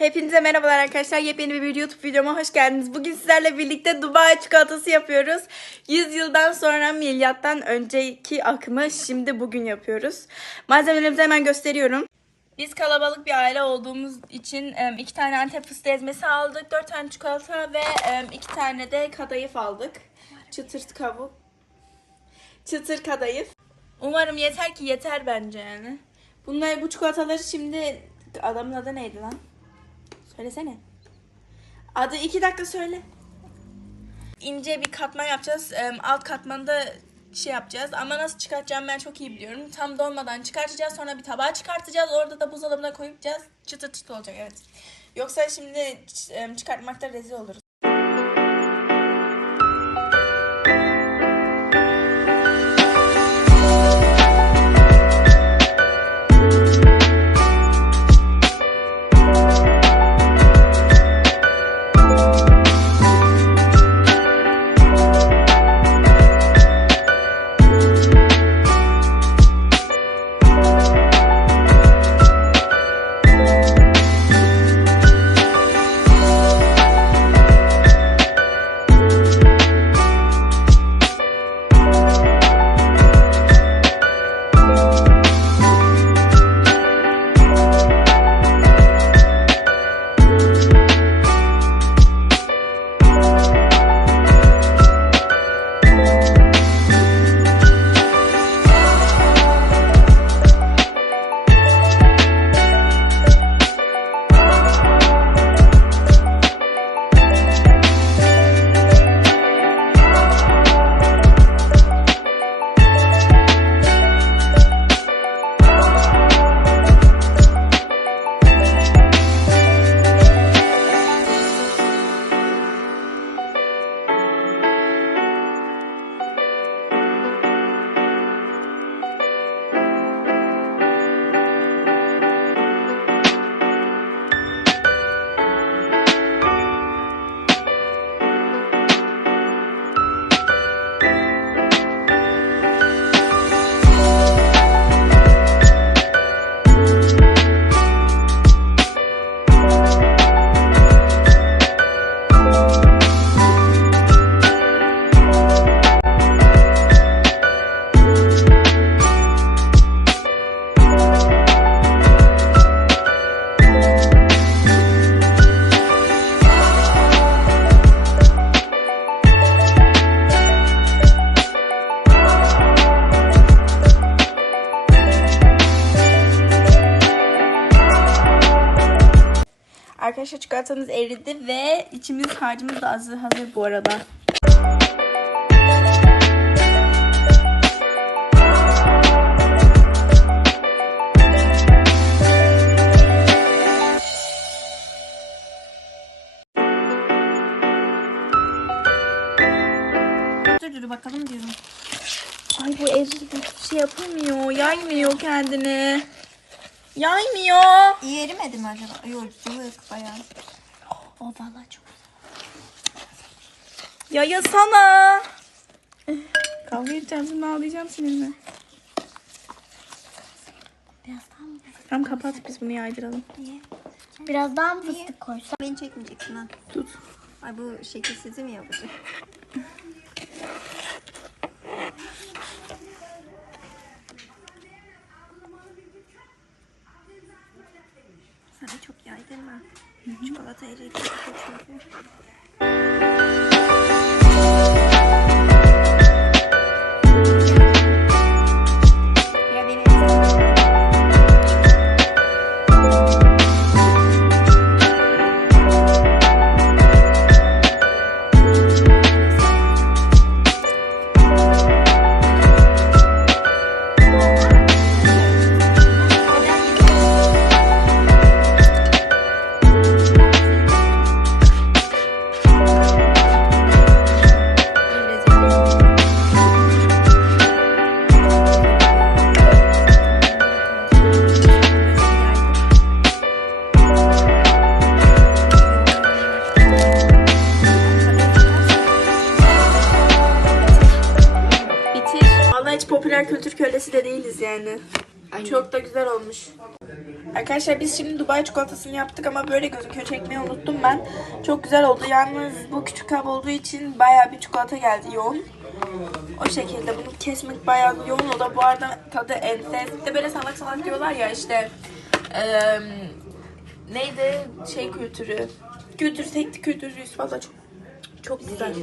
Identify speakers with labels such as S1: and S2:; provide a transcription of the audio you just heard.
S1: Hepinize merhabalar arkadaşlar. Yepyeni bir YouTube videoma hoş geldiniz. Bugün sizlerle birlikte Dubai çikolatası yapıyoruz. 100 yıldan sonra milyattan önceki akımı şimdi bugün yapıyoruz. Malzemelerimizi hemen gösteriyorum. Biz kalabalık bir aile olduğumuz için iki tane antep fıstığı ezmesi aldık. Dört tane çikolata ve iki tane de kadayıf aldık. Çıtır kabuk. Çıtır kadayıf. Umarım yeter ki yeter bence yani. Bunlar bu çikolataları şimdi adamın adı neydi lan? Söylesene. Adı iki dakika söyle. İnce bir katman yapacağız. Alt katmanda şey yapacağız ama nasıl çıkartacağım ben çok iyi biliyorum. Tam donmadan çıkartacağız sonra bir tabağa çıkartacağız. Orada da buzdolabına koyacağız. Çıtır çıtır olacak evet. Yoksa şimdi çıkartmakta rezil oluruz. Arkadaşlar çikolatamız eridi ve içimiz harcımız da hazır, hazır bu arada. Dur dur bakalım diyorum. Ay bu eridi hiçbir şey yapamıyor. Yaymıyor kendini. Yaymıyor.
S2: İyi erimedi mi acaba? Yok cıvık bayağı.
S1: O valla çok Ya yasana. Kavga edeceğim şimdi ağlayacağım seninle.
S2: Biraz daha mı?
S1: Tamam kapat biz bunu yaydıralım.
S2: Niye?
S3: Biraz daha mı fıstık koysak?
S2: Beni çekmeyeceksin ha.
S1: Tut.
S2: Ay bu şekilsizi mi yapacak? Sana çok yaydırma. Çikolata eriyip çünkü. Ya
S1: popüler kültür kölesi de değiliz yani. Çok da güzel olmuş. Arkadaşlar biz şimdi Dubai çikolatasını yaptık ama böyle gözüküyor. Çekmeyi unuttum ben. Çok güzel oldu. Yalnız bu küçük kap olduğu için bayağı bir çikolata geldi yoğun. O şekilde bunu kesmek bayağı yoğun. O da bu arada tadı enfes. De böyle salak salak diyorlar ya işte eee, neydi şey kültürü. Kültür, sekti kültürüyüz valla çok çok güzel.